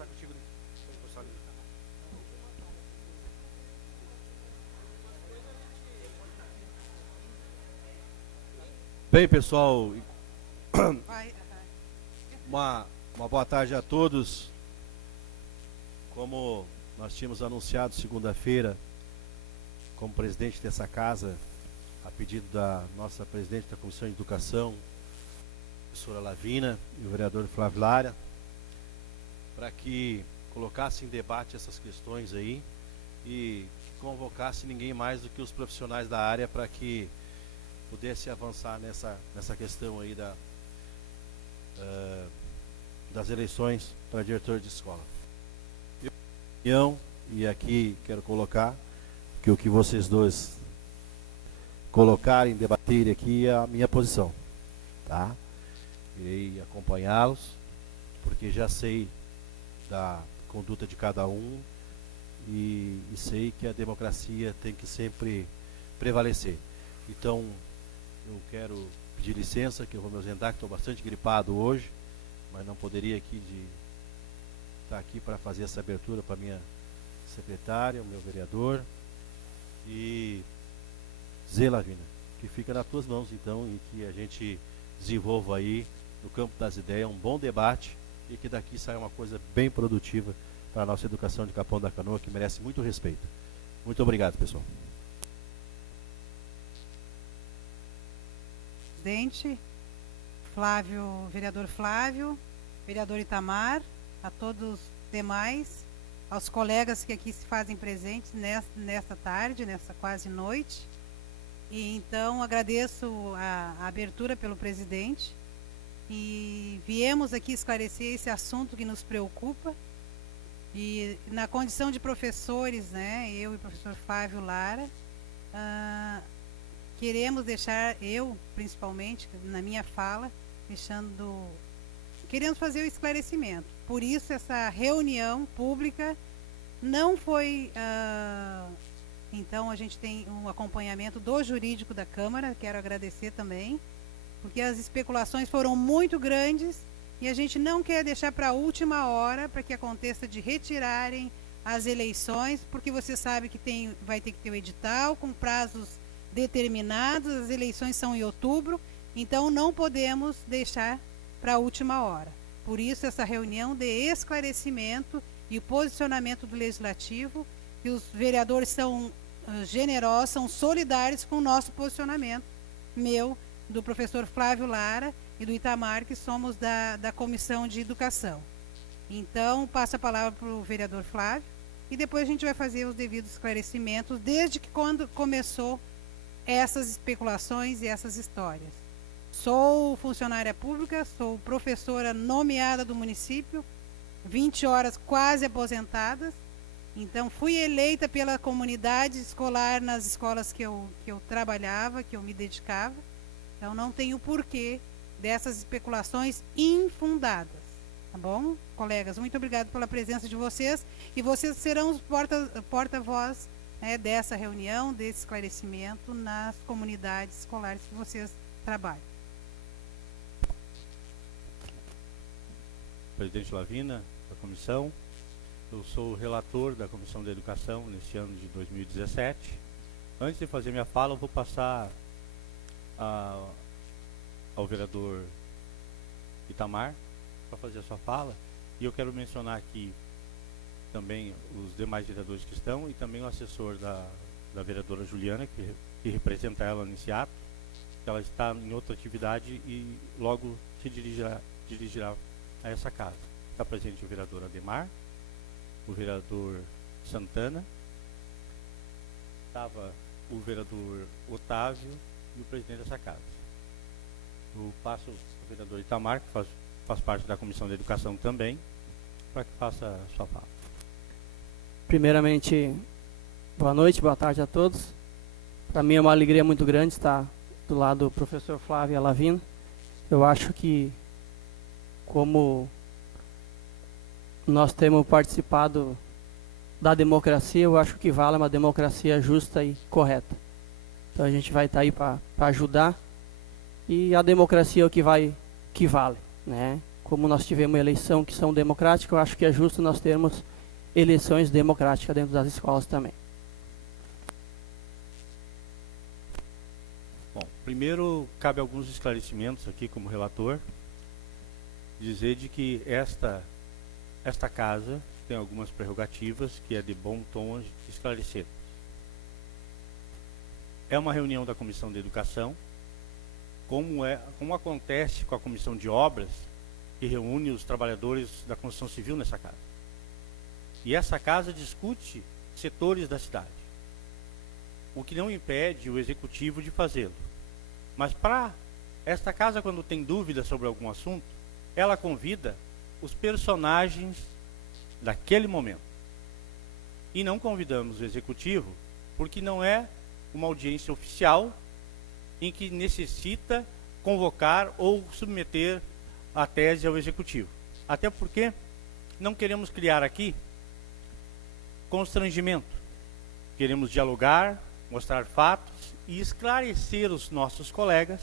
começar contigo. Bem, pessoal, uma boa tarde a todos. Como nós tínhamos anunciado segunda-feira, como presidente dessa casa, a pedido da nossa presidente da Comissão de Educação, a professora Lavina, e o vereador Flávio Lara, para que colocasse em debate essas questões aí e convocasse ninguém mais do que os profissionais da área para que pudesse avançar nessa questão aí das eleições para diretor de escola. E aqui quero colocar que o que vocês dois colocarem, debaterem aqui é a minha posição, tá? Irei acompanhá-los, porque já sei da conduta de cada um e sei que a democracia tem que sempre prevalecer. Então, eu quero pedir licença, que eu vou me ausentar, que estou bastante gripado hoje, mas não poderia estar aqui para fazer essa abertura para a minha secretária, o meu vereador, e Zé Lavina, que fica nas tuas mãos, então, e que a gente desenvolva aí, no campo das ideias, um bom debate, e que daqui saia uma coisa bem produtiva para a nossa educação de Capão da Canoa, que merece muito respeito. Muito obrigado, pessoal. Presidente, vereador Flávio, vereador Itamar, a todos os demais, aos colegas que aqui se fazem presentes nesta tarde, nessa quase noite. E então agradeço a abertura pelo presidente e viemos aqui esclarecer esse assunto que nos preocupa. E na condição de professores, né, eu e o professor Flávio Lara, queremos deixar, eu principalmente, na minha fala, queremos fazer o esclarecimento. Por isso essa reunião pública não foi... então a gente tem um acompanhamento do jurídico da Câmara, quero agradecer também, porque as especulações foram muito grandes e a gente não quer deixar para a última hora para que aconteça de retirarem as eleições, porque você sabe que vai ter que ter o edital com prazos determinados, as eleições são em outubro, então não podemos deixar para a última hora. Por isso essa reunião de esclarecimento e o posicionamento do Legislativo, que os vereadores são generosos, são solidários com o nosso posicionamento, meu, do professor Flávio Lara e do Itamar, que somos da Comissão de Educação. Então, passo a palavra para o vereador Flávio e depois a gente vai fazer os devidos esclarecimentos, desde que quando começou essas especulações e essas histórias. Sou funcionária pública, sou professora nomeada do município, 20 horas quase aposentadas. Então, fui eleita pela comunidade escolar nas escolas que eu trabalhava, que eu me dedicava. Então, não tenho porquê dessas especulações infundadas. Tá bom? Colegas, muito obrigado pela presença de vocês. E vocês serão os porta-voz, né, dessa reunião, desse esclarecimento nas comunidades escolares que vocês trabalham. Presidente Lavina, da comissão. Eu sou o relator da Comissão de Educação neste ano de 2017. Antes de fazer minha fala, eu vou passar ao vereador Itamar para fazer a sua fala. E eu quero mencionar aqui também os demais vereadores que estão e também o assessor da vereadora Juliana, que representa ela nesse ato. Ela está em outra atividade e logo se dirigirá a essa casa. Está presente o vereador Ademar, o vereador Santana, estava o vereador Otávio e o presidente dessa casa. Eu passo ao vereador Itamar, que faz parte da Comissão de Educação também, para que faça a sua fala. Primeiramente, boa noite, boa tarde a todos. Para mim é uma alegria muito grande estar do lado do professor Flávio Lavina. Eu acho que, como nós temos participado da democracia, eu acho que vale uma democracia justa e correta. Então a gente vai estar aí para ajudar, e a democracia é o que vale, né? como nós tivemos eleição que são democráticas, eu acho que é justo nós termos eleições democráticas dentro das escolas também. Bom, primeiro cabe alguns esclarecimentos aqui como relator, dizer de que esta casa tem algumas prerrogativas que é de bom tom esclarecer. É uma reunião da Comissão de Educação, como acontece com a Comissão de Obras, que reúne os trabalhadores da construção civil nessa casa. E essa casa discute setores da cidade, o que não impede o executivo de fazê-lo. Mas para esta casa, quando tem dúvida sobre algum assunto, ela convida os personagens daquele momento. E não convidamos o executivo, porque não é uma audiência oficial em que necessita convocar ou submeter a tese ao executivo. Até porque não queremos criar aqui constrangimento. Queremos dialogar, mostrar fatos e esclarecer os nossos colegas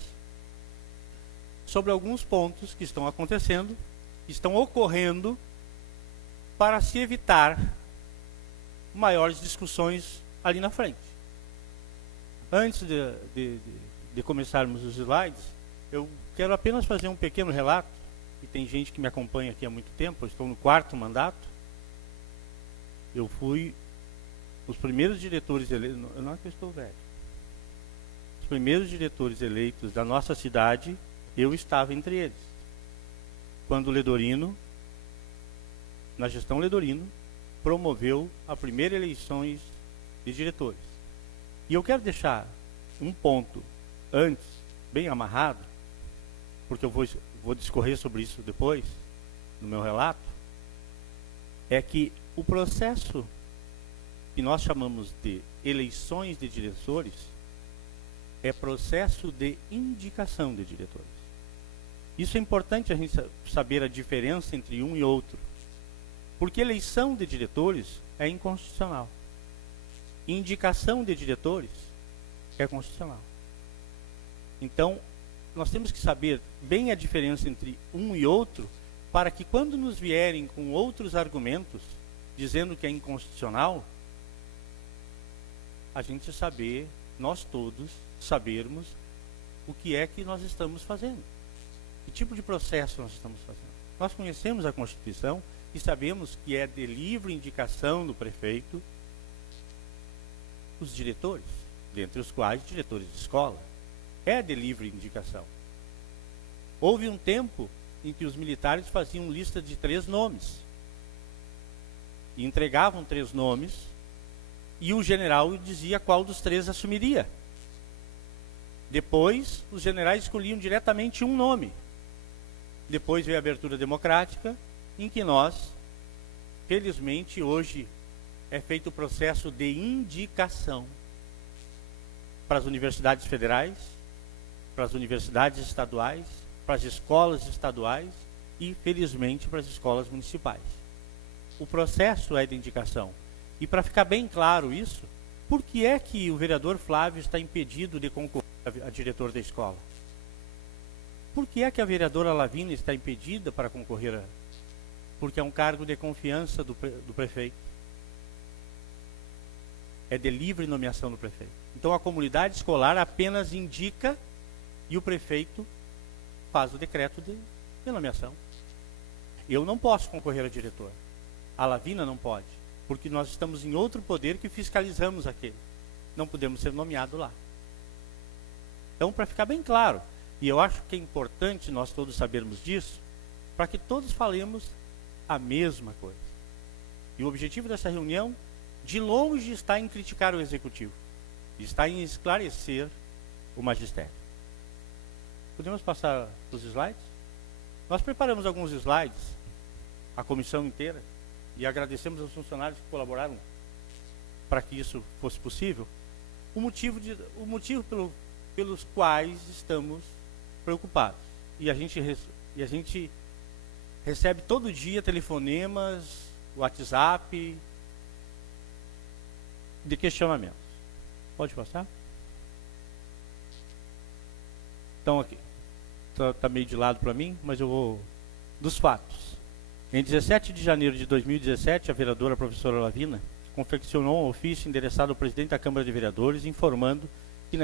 sobre alguns pontos que estão acontecendo, que estão ocorrendo, para se evitar maiores discussões ali na frente. Antes de começarmos os slides, eu quero apenas fazer um pequeno relato, e tem gente que me acompanha aqui há muito tempo, eu estou no 4º mandato. Eu fui os primeiros diretores eleitos, não é que eu estou velho, os primeiros diretores eleitos da nossa cidade, eu estava entre eles. Quando o Ledorino, na gestão Ledorino, promoveu a primeira eleições de diretores. E eu quero deixar um ponto antes, bem amarrado, porque eu vou discorrer sobre isso depois, no meu relato, é que o processo que nós chamamos de eleições de diretores é processo de indicação de diretores. Isso é importante a gente saber a diferença entre um e outro, porque eleição de diretores é inconstitucional. Indicação de diretores é constitucional. Então, nós temos que saber bem a diferença entre um e outro, para que quando nos vierem com outros argumentos, dizendo que é inconstitucional, a gente saber, nós todos, sabermos o que é que nós estamos fazendo. Que tipo de processo nós estamos fazendo. Nós conhecemos a Constituição e sabemos que é de livre indicação do prefeito os diretores, dentre os quais diretores de escola. É de livre indicação. Houve um tempo em que os militares faziam lista de 3 nomes. E entregavam 3 nomes e o general dizia qual dos 3 assumiria. Depois, os generais escolhiam diretamente um nome. Depois veio a abertura democrática, em que nós, felizmente, hoje é feito o processo de indicação para as universidades federais, para as universidades estaduais, para as escolas estaduais e, felizmente, para as escolas municipais. O processo é de indicação. E para ficar bem claro isso, por que é que o vereador Flávio está impedido de concorrer a diretor da escola? Por que é que a vereadora Lavínia está impedida para concorrer Porque é um cargo de confiança do prefeito. É de livre nomeação do prefeito. Então a comunidade escolar apenas indica e o prefeito faz o decreto de nomeação. Eu não posso concorrer a diretor. A Lavina não pode, porque nós estamos em outro poder que fiscalizamos aquele. Não podemos ser nomeados lá. Então, para ficar bem claro, e eu acho que é importante nós todos sabermos disso, para que todos falemos a mesma coisa. E o objetivo dessa reunião, de longe, está em criticar o executivo, está em esclarecer o magistério. Podemos passar os slides? Nós preparamos alguns slides, a comissão inteira, e agradecemos aos funcionários que colaboraram para que isso fosse possível. O motivo pelos quais estamos preocupados. E a gente recebe todo dia telefonemas, WhatsApp, de questionamentos. Pode passar? Então aqui, está meio de lado para mim, mas eu vou dos fatos. Em 17 de janeiro de 2017, a vereadora professora Lavina confeccionou um ofício endereçado ao presidente da Câmara de Vereadores informando que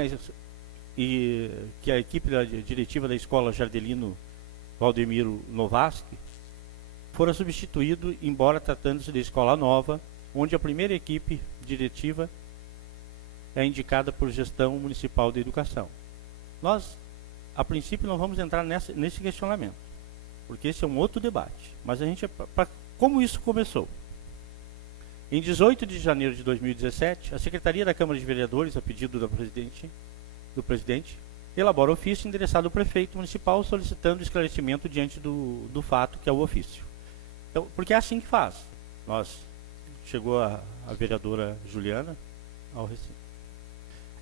a equipe diretiva da escola Jardelino Valdemiro Novaski fora substituído, embora tratando-se de escola nova, onde a primeira equipe diretiva é indicada por gestão municipal de educação. Nós, a princípio, não vamos entrar nesse questionamento, porque esse é um outro debate. Mas a gente, como isso começou? Em 18 de janeiro de 2017, a Secretaria da Câmara de Vereadores, a pedido do presidente, elabora ofício endereçado ao prefeito municipal solicitando esclarecimento diante do fato, que é o ofício. Então, porque é assim que faz. Chegou a vereadora Juliana ao recinto.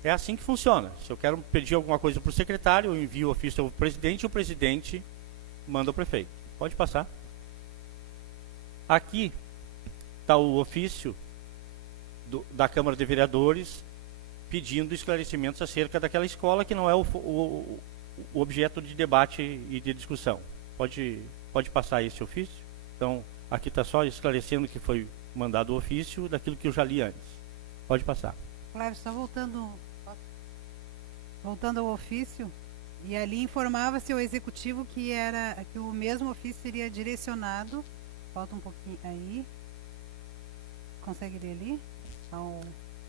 É assim que funciona. Se eu quero pedir alguma coisa para o secretário, eu envio o ofício ao presidente e o presidente manda ao prefeito. Pode passar. Aqui está o ofício da Câmara de Vereadores pedindo esclarecimentos acerca daquela escola que não é o objeto de debate e de discussão. Pode passar esse ofício? Então, aqui está só esclarecendo que foi mandado o ofício daquilo que eu já li antes. Pode passar. Flávio, só voltando ao ofício, e ali informava-se ao executivo que o mesmo ofício seria direcionado, falta um pouquinho aí, consegue ler ali?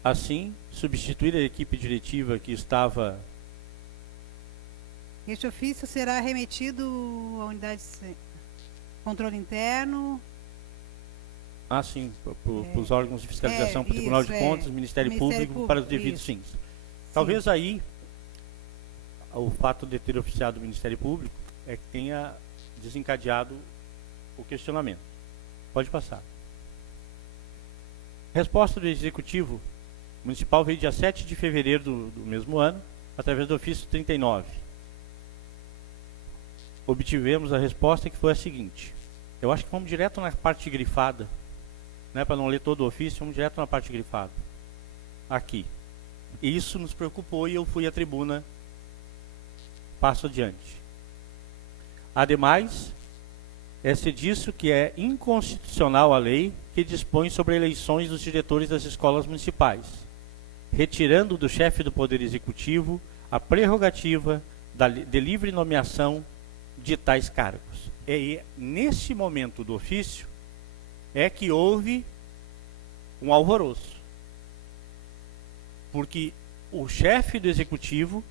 Assim, substituir a equipe diretiva que estava... Este ofício será remetido à unidade de controle interno... sim, para os órgãos de fiscalização, para o Tribunal de Contas, Ministério Público, para os devidos fins. Talvez aí, o fato de ter oficiado o Ministério Público é que tenha desencadeado o questionamento. Pode passar. Resposta do Executivo Municipal veio dia 7 de fevereiro do mesmo ano, através do ofício 39. Obtivemos a resposta que foi a seguinte. Eu acho que vamos direto na parte grifada, né, para não ler todo o ofício, vamos direto na parte grifada. Aqui. E isso nos preocupou e eu fui à tribuna. Passo adiante. Ademais, é-se disso que é inconstitucional a lei que dispõe sobre eleições dos diretores das escolas municipais, retirando do chefe do Poder Executivo a prerrogativa de livre nomeação de tais cargos. E nesse momento do ofício é que houve um alvoroço, porque o chefe do Executivo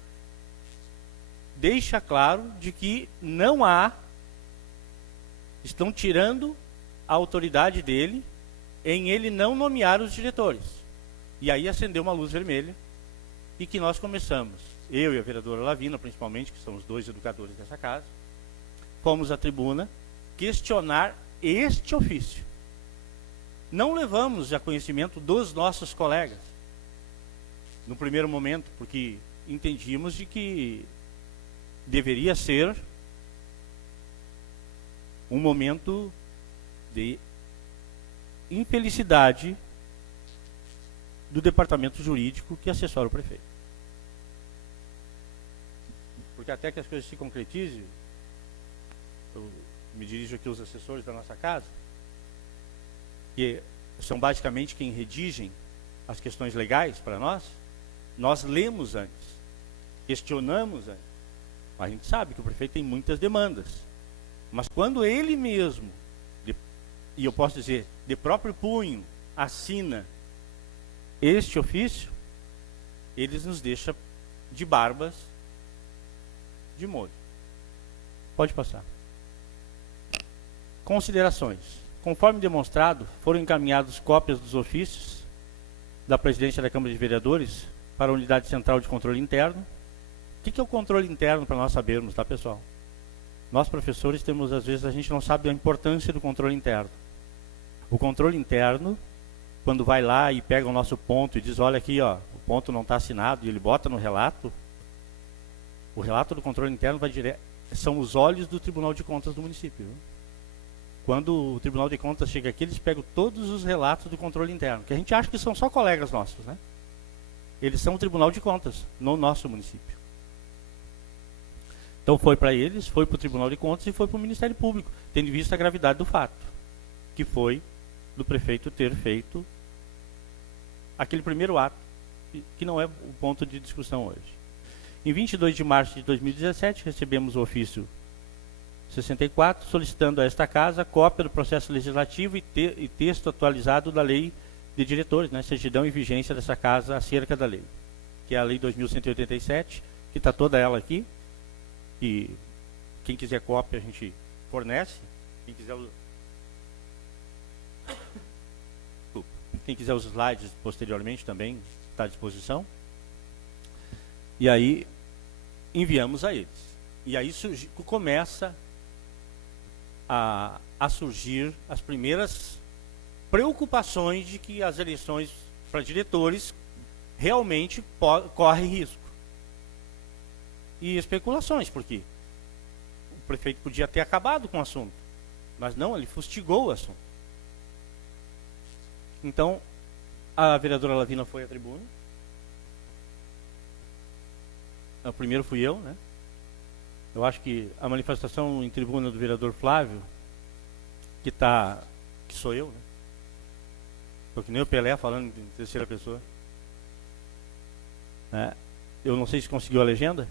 deixa claro de que não há, estão tirando a autoridade dele em ele não nomear os diretores. E aí acendeu uma luz vermelha e que nós começamos, eu e a vereadora Lavina, principalmente, que são os dois educadores dessa casa, fomos à tribuna questionar este ofício. Não levamos a conhecimento dos nossos colegas, no primeiro momento, porque entendíamos de que deveria ser um momento de infelicidade do departamento jurídico que assessora o prefeito. Porque até que as coisas se concretizem, eu me dirijo aqui aos assessores da nossa casa, que são basicamente quem redigem as questões legais para nós lemos antes, questionamos antes. A gente sabe que o prefeito tem muitas demandas, mas quando ele mesmo, e eu posso dizer, de próprio punho, assina este ofício, eles nos deixam de barbas de molho. Pode passar. Considerações. Conforme demonstrado, foram encaminhadas cópias dos ofícios da presidência da Câmara de Vereadores para a Unidade Central de Controle Interno. O que é o controle interno, para nós sabermos, tá, pessoal? Nós, professores, temos, às vezes, a gente não sabe a importância do controle interno. O controle interno, quando vai lá e pega o nosso ponto e diz, olha aqui, ó, o ponto não está assinado, e ele bota no relato, o relato do controle interno vai direto, são os olhos do Tribunal de Contas do município. Viu? Quando o Tribunal de Contas chega aqui, eles pegam todos os relatos do controle interno, que a gente acha que são só colegas nossos, né? Eles são o Tribunal de Contas no nosso município. Então foi para eles, foi para o Tribunal de Contas e foi para o Ministério Público, tendo em vista a gravidade do fato, que foi do prefeito ter feito aquele primeiro ato, que não é o ponto de discussão hoje. Em 22 de março de 2017, recebemos o ofício 64, solicitando a esta Casa cópia do processo legislativo e texto atualizado da Lei de Diretores, né, certidão e vigência dessa Casa acerca da lei, que é a Lei 2187, que está toda ela aqui, e quem quiser cópia a gente fornece, quem quiser os slides posteriormente também está à disposição. E aí enviamos a eles. E aí começa a surgir as primeiras preocupações de que as eleições para diretores realmente correm risco. E especulações, porque o prefeito podia ter acabado com o assunto, mas não, ele fustigou o assunto. Então, a vereadora Lavina foi à tribuna. O primeiro fui eu, né? Eu acho que a manifestação em tribuna do vereador Flávio, que sou eu, né? Tô que nem o Pelé falando em terceira pessoa. Né? Eu não sei se conseguiu a legenda.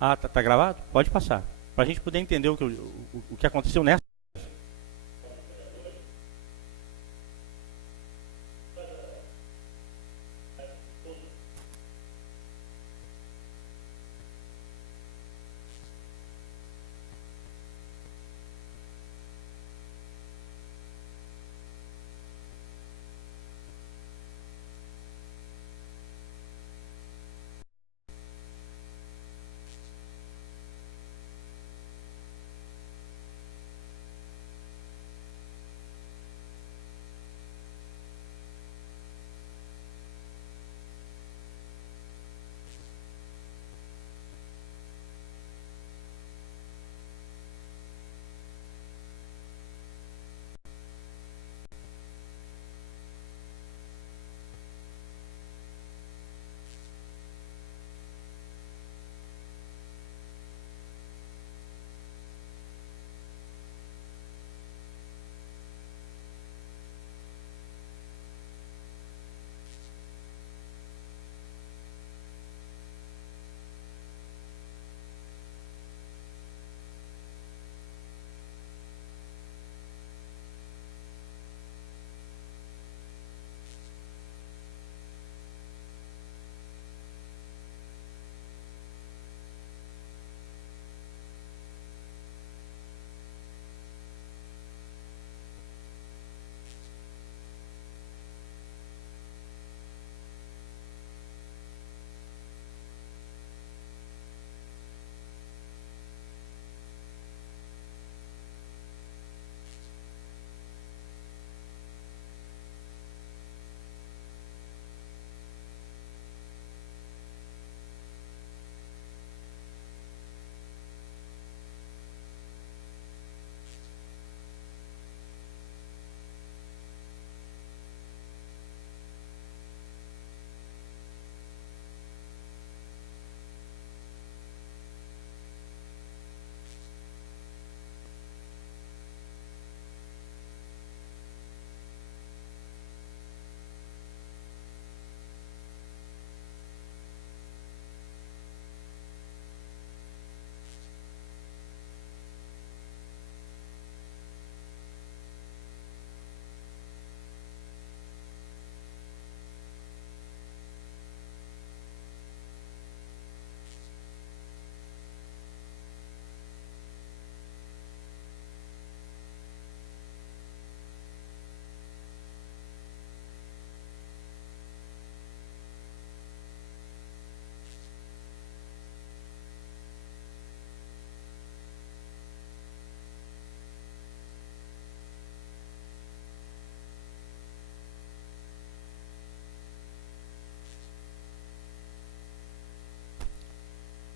Ah, tá gravado? Pode passar. Para a gente poder entender o que aconteceu nessa.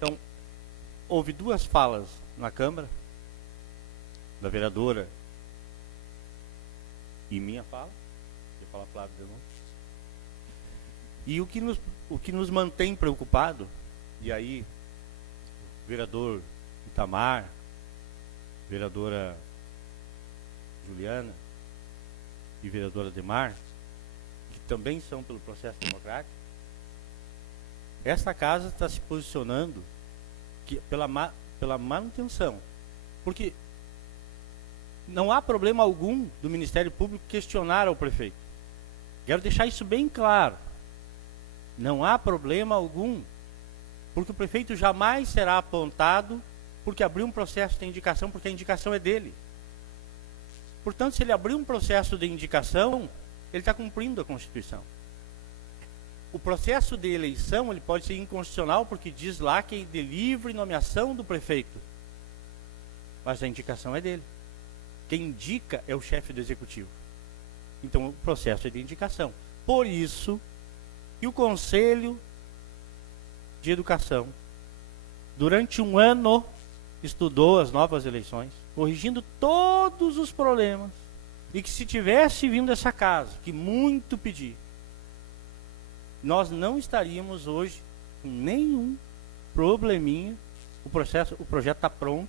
Então, houve duas falas na Câmara, da vereadora e minha fala, eu falar Flávio de novo. E o que nos mantém preocupado, e aí vereador Itamar, vereadora Juliana e vereadora Demar, que também são pelo processo democrático, esta casa está se posicionando pela manutenção. Porque não há problema algum do Ministério Público questionar ao prefeito. Quero deixar isso bem claro. Não há problema algum, porque o prefeito jamais será apontado porque abriu um processo de indicação, porque a indicação é dele. Portanto, se ele abrir um processo de indicação, ele está cumprindo a Constituição. O processo de eleição ele pode ser inconstitucional porque diz lá que é de livre nomeação do prefeito. Mas a indicação é dele. Quem indica é o chefe do executivo. Então o processo é de indicação. Por isso que o Conselho de Educação, durante um ano, estudou as novas eleições, corrigindo todos os problemas. E que se tivesse vindo essa casa, que muito pedi, nós não estaríamos hoje com nenhum probleminha. O projeto está pronto.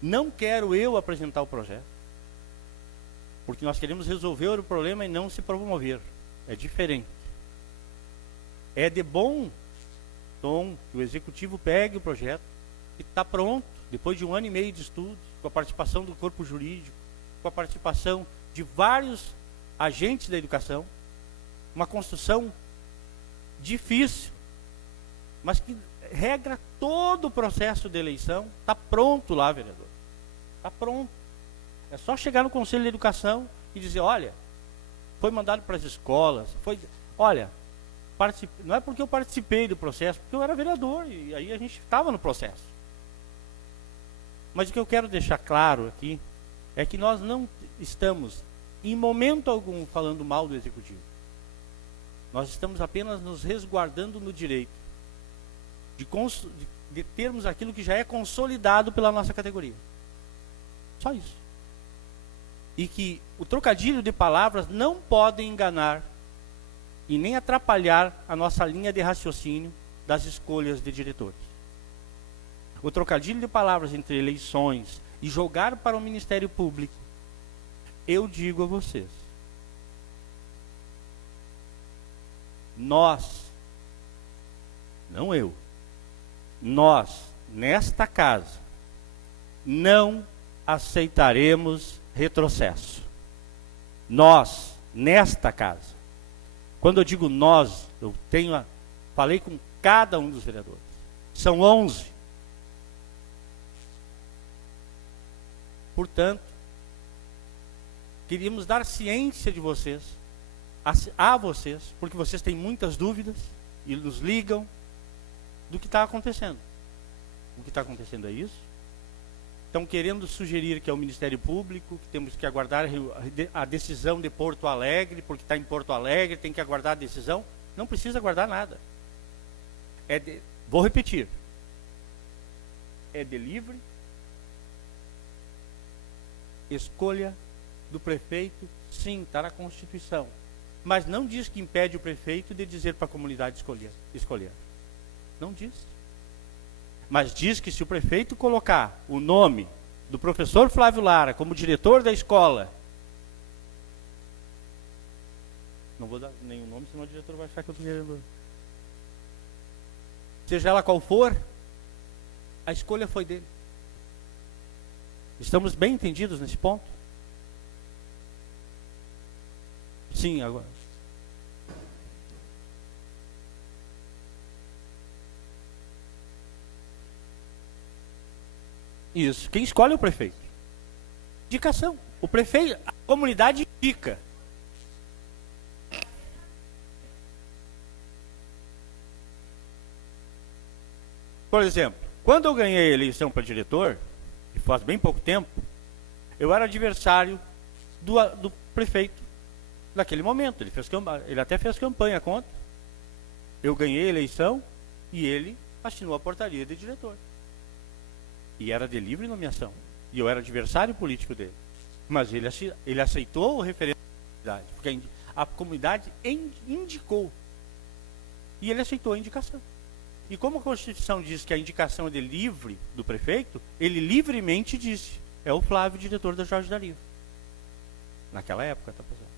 Não quero eu apresentar o projeto, porque nós queremos resolver o problema e não se promover. É diferente. É de bom tom que o executivo pegue o projeto e está pronto, depois de 1 ano e meio de estudos, com a participação do corpo jurídico, com a participação de vários agentes da educação. Uma construção difícil, mas que regra todo o processo de eleição. Está pronto lá, vereador. Está pronto. É só chegar no Conselho de Educação e dizer, olha, foi mandado para as escolas, olha, não é porque eu participei do processo, porque eu era vereador, e aí a gente estava no processo. Mas o que eu quero deixar claro aqui, é que nós não estamos, em momento algum, falando mal do Executivo. Nós estamos apenas nos resguardando no direito de termos aquilo que já é consolidado pela nossa categoria. Só isso. E que o trocadilho de palavras não pode enganar e nem atrapalhar a nossa linha de raciocínio das escolhas de diretores. O trocadilho de palavras entre eleições e jogar para o Ministério Público, eu digo a vocês, nós, não eu, nós, nesta casa, não aceitaremos retrocesso. Nós, nesta casa, quando eu digo nós, falei com cada um dos vereadores, são 11. Portanto, queríamos dar ciência de vocês, a vocês, porque vocês têm muitas dúvidas e nos ligam do que está acontecendo. O que está acontecendo é isso. Estão querendo sugerir que é o Ministério Público, que temos que aguardar a decisão de Porto Alegre, porque está em Porto Alegre, tem que aguardar a decisão. Não precisa aguardar nada. Vou repetir. É de livre escolha do prefeito, sim, está na Constituição. Mas não diz que impede o prefeito de dizer para a comunidade escolher. Não diz. Mas diz que se o prefeito colocar o nome do professor Flávio Lara como diretor da escola, não vou dar nenhum nome, senão o diretor vai achar que eu estou querendo. Seja ela qual for, a escolha foi dele. Estamos bem entendidos nesse ponto? Sim, agora. Isso. Quem escolhe é o prefeito. Indicação. O prefeito, a comunidade indica. Por exemplo, quando eu ganhei a eleição para diretor, e faz bem pouco tempo, eu era adversário do prefeito naquele momento. Ele até fez campanha contra. Eu ganhei a eleição e ele assinou a portaria de diretor. E era de livre nomeação. E eu era adversário político dele. Mas ele aceitou o referendo da comunidade, porque a comunidade indicou. E ele aceitou a indicação. E como a Constituição diz que a indicação é de livre do prefeito, ele livremente disse, é o Flávio, diretor da Jorge Dariva. Naquela época, tá pessoal?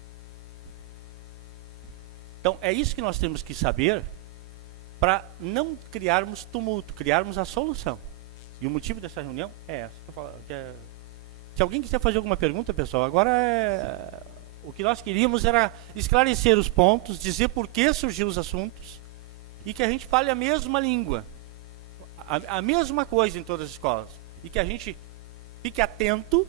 Então, é isso que nós temos que saber para não criarmos tumulto, criarmos a solução. E o motivo dessa reunião é essa. Se alguém quiser fazer alguma pergunta, pessoal, agora o que nós queríamos era esclarecer os pontos, dizer por que surgiu os assuntos e que a gente fale a mesma língua, a mesma coisa em todas as escolas. E que a gente fique atento,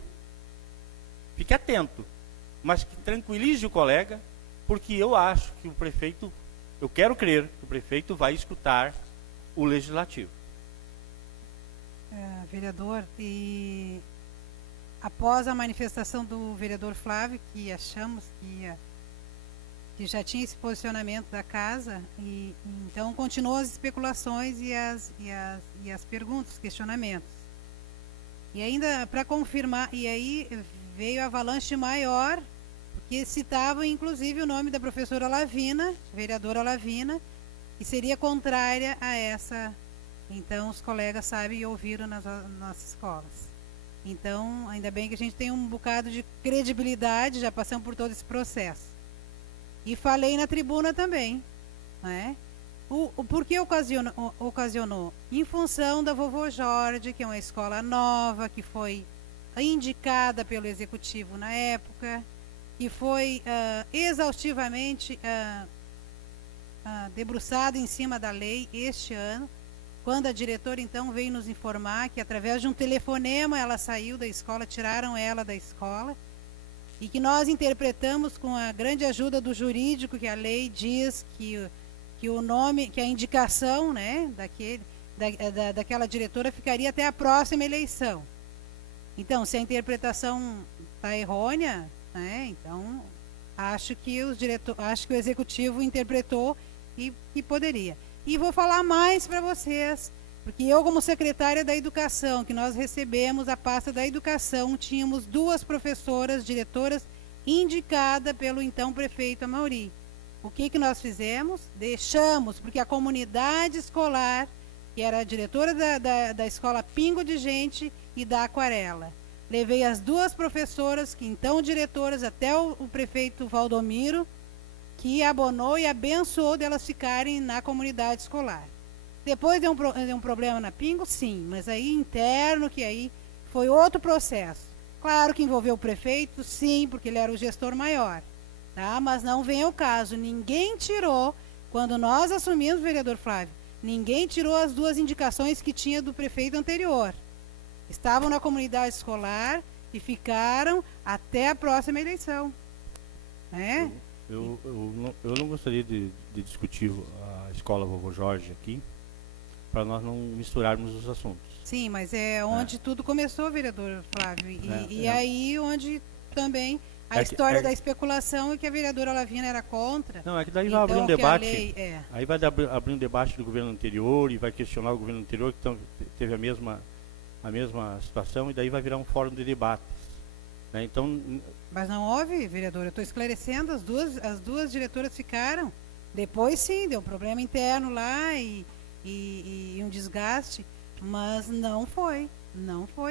mas que tranquilize o colega, porque eu acho que o prefeito, eu quero crer que o prefeito vai escutar o legislativo. Vereador, e após a manifestação do vereador Flávio, que achamos que já tinha esse posicionamento da casa, e então continuou as especulações e as perguntas, os questionamentos. E ainda para confirmar, e aí veio a avalanche maior, que citava inclusive o nome da professora Lavina, vereadora Lavina, que seria contrária a essa. Então os colegas sabem e ouviram nas nossas escolas. Então, ainda bem que a gente tem um bocado de credibilidade, já passamos por todo esse processo. E falei na tribuna também, né? Por que ocasionou? Em função da Vovô Jorge, que é uma escola nova, que foi indicada pelo executivo na época, que foi exaustivamente debruçada em cima da lei este ano, quando a diretora então veio nos informar que através de um telefonema ela saiu da escola, tiraram ela da escola, e que nós interpretamos com a grande ajuda do jurídico, que a lei diz que o nome, que a indicação, né, daquela diretora ficaria até a próxima eleição. Então, se a interpretação está errônea, né, então acho que o executivo interpretou e poderia. E vou falar mais para vocês, porque eu, como secretária da Educação, que nós recebemos a pasta da Educação, tínhamos 2 professoras, diretoras, indicadas pelo então prefeito Amaury. O que nós fizemos? Deixamos, porque a comunidade escolar, que era a diretora da escola Pingo de Gente e da Aquarela, levei as 2 professoras, que então diretoras, até o prefeito Valdomiro, que abonou e abençoou delas ficarem na comunidade escolar. Depois deu um problema na Pingo, sim, mas aí interno, que aí foi outro processo. Claro que envolveu o prefeito, sim, porque ele era o gestor maior, tá? Mas não vem ao caso, ninguém tirou, quando nós assumimos, vereador Flávio, ninguém tirou as 2 indicações que tinha do prefeito anterior. Estavam na comunidade escolar e ficaram até a próxima eleição, né? Eu não gostaria de discutir a escola Vovô Jorge aqui, para nós não misturarmos os assuntos. Sim, mas é onde tudo começou, vereador Flávio. E aí onde também a história da especulação e que a vereadora Lavina era contra. Não, é que daí vai abrir um debate. Aí vai abrir um debate do governo anterior e vai questionar o governo anterior, que teve a mesma situação, e daí vai virar um fórum de debates. Né? Então, mas não houve, vereador, eu estou esclarecendo, as duas diretoras ficaram. Depois sim, deu um problema interno lá e um desgaste, mas não foi.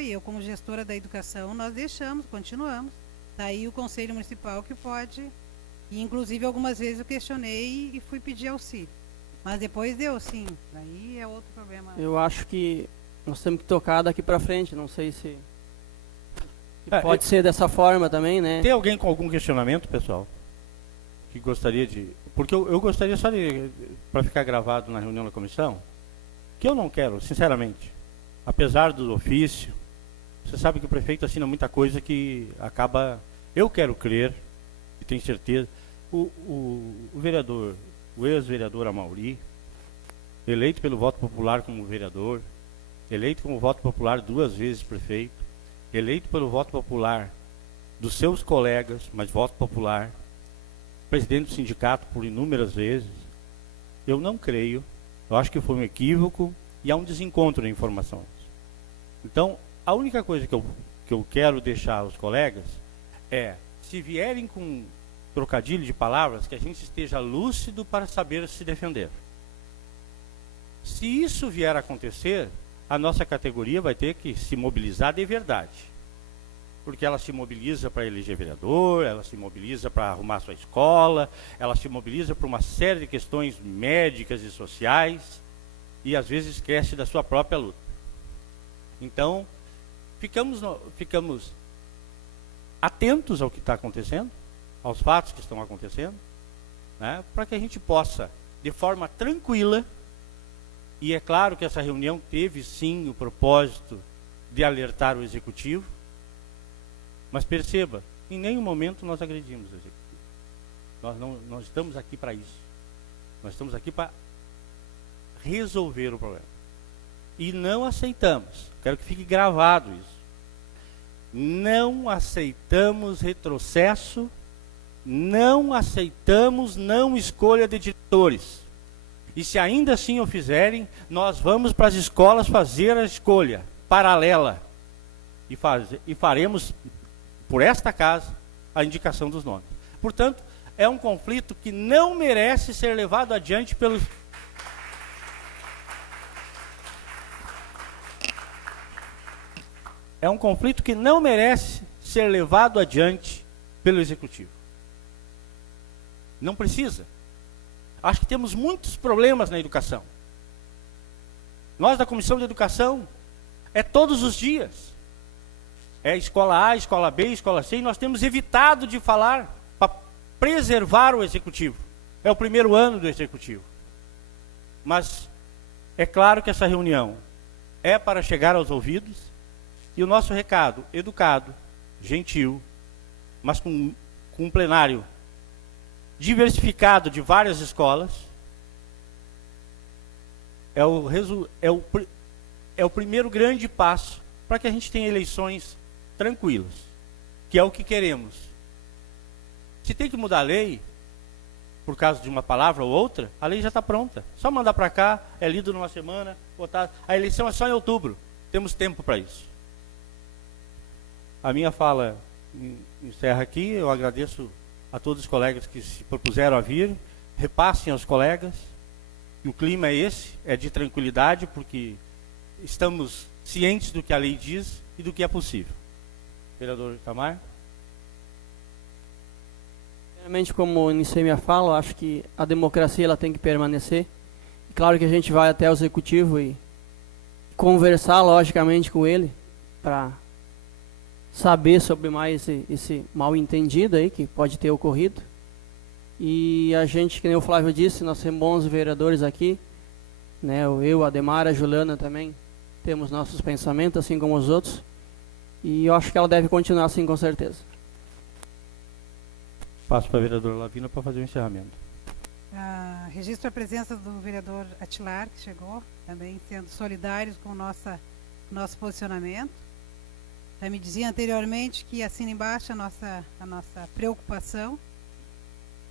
Eu, como gestora da educação, nós deixamos, continuamos. Está aí o Conselho Municipal que pode, e inclusive algumas vezes eu questionei e fui pedir auxílio. Mas depois deu, sim, aí é outro problema. Eu acho que nós temos que tocar daqui para frente, não sei se pode ser dessa forma também, né? Tem alguém com algum questionamento, pessoal? Que gostaria de... Porque eu gostaria só de, para ficar gravado na reunião da comissão, que eu não quero, sinceramente, apesar do ofício, você sabe que o prefeito assina muita coisa que acaba... Eu quero crer, e tenho certeza, o vereador, o ex-vereador Amaury, eleito pelo voto popular como vereador, eleito como voto popular 2 vezes prefeito, eleito pelo voto popular dos seus colegas, mas voto popular, presidente do sindicato por inúmeras vezes, eu não creio, eu acho que foi um equívoco e há um desencontro de informações. Então, a única coisa que eu quero deixar aos colegas é, se vierem com trocadilho de palavras, que a gente esteja lúcido para saber se defender. Se isso vier a acontecer, a nossa categoria vai ter que se mobilizar de verdade. Porque ela se mobiliza para eleger vereador, ela se mobiliza para arrumar sua escola, ela se mobiliza para uma série de questões médicas e sociais, e às vezes esquece da sua própria luta. Então, ficamos atentos ao que está acontecendo, aos fatos que estão acontecendo, né, para que a gente possa, de forma tranquila, e é claro que essa reunião teve sim o propósito de alertar o Executivo, mas perceba, em nenhum momento nós agredimos o Executivo. Nós estamos aqui para isso. Nós estamos aqui para resolver o problema. E não aceitamos, quero que fique gravado isso, não aceitamos retrocesso, não aceitamos não escolha de diretores. E se ainda assim o fizerem, nós vamos para as escolas fazer a escolha paralela e faremos por esta casa a indicação dos nomes. Portanto, é um conflito que não merece ser levado adiante pelos... É um conflito que não merece ser levado adiante pelo Executivo. Não precisa. Acho que temos muitos problemas na educação. Nós da Comissão de Educação, é todos os dias. É escola A, escola B, escola C, e nós temos evitado de falar para preservar o Executivo. É o primeiro ano do Executivo. Mas é claro que essa reunião é para chegar aos ouvidos, e o nosso recado, educado, gentil, mas com um plenário diversificado de várias escolas, é o primeiro grande passo para que a gente tenha eleições tranquilas, que é o que queremos. Se tem que mudar a lei, por causa de uma palavra ou outra, a lei já está pronta. Só mandar para cá, é lido numa semana, votar. A eleição é só em outubro, temos tempo para isso. A minha fala encerra aqui, eu agradeço a todos os colegas que se propuseram a vir, repassem aos colegas, e o clima é esse, é de tranquilidade, porque estamos cientes do que a lei diz e do que é possível. Vereador Itamar? Primeiramente, como iniciei minha fala, eu acho que a democracia ela tem que permanecer. E claro que a gente vai até o Executivo e conversar, logicamente, com ele, para saber sobre mais esse mal-entendido aí que pode ter ocorrido. E a gente, que nem o Flávio disse, nós temos bons vereadores aqui, né? Eu, a Ademar, a Juliana também temos nossos pensamentos, assim como os outros. E eu acho que ela deve continuar assim, com certeza. Passo para a vereadora Lavina para fazer o encerramento. Registro a presença do vereador Atilar, que chegou, também sendo solidários com o nosso posicionamento. Já me dizia anteriormente que assina embaixo a nossa preocupação.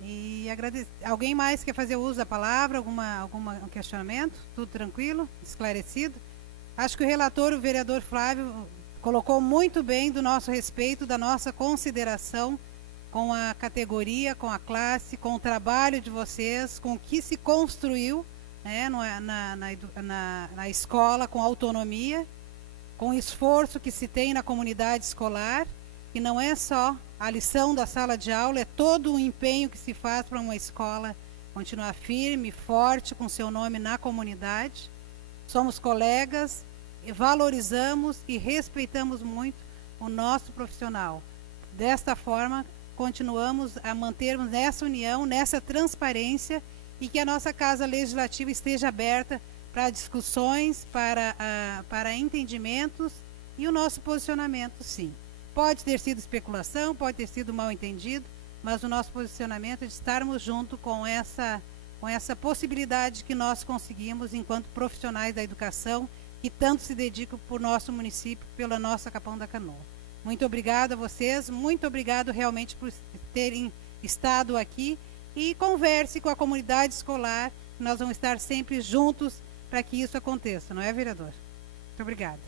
E agradeço. Alguém mais quer fazer uso da palavra? Algum questionamento? Tudo tranquilo? Esclarecido? Acho que o relator, o vereador Flávio, colocou muito bem do nosso respeito, da nossa consideração com a categoria, com a classe, com o trabalho de vocês, com o que se construiu, né, na escola, com autonomia, com o esforço que se tem na comunidade escolar, que não é só a lição da sala de aula, é todo o empenho que se faz para uma escola continuar firme, forte, com seu nome na comunidade. Somos colegas, valorizamos e respeitamos muito o nosso profissional. Desta forma, continuamos a mantermos nessa união, nessa transparência, e que a nossa Casa Legislativa esteja aberta para discussões, para entendimentos, e o nosso posicionamento, sim. Pode ter sido especulação, pode ter sido mal entendido, mas o nosso posicionamento é de estarmos junto com essa possibilidade que nós conseguimos enquanto profissionais da educação, que tanto se dedicam por nosso município, pela nossa Capão da Canoa. Muito obrigado a vocês, muito obrigado realmente por terem estado aqui, e converse com a comunidade escolar, nós vamos estar sempre juntos para que isso aconteça, não é, vereador? Muito obrigada.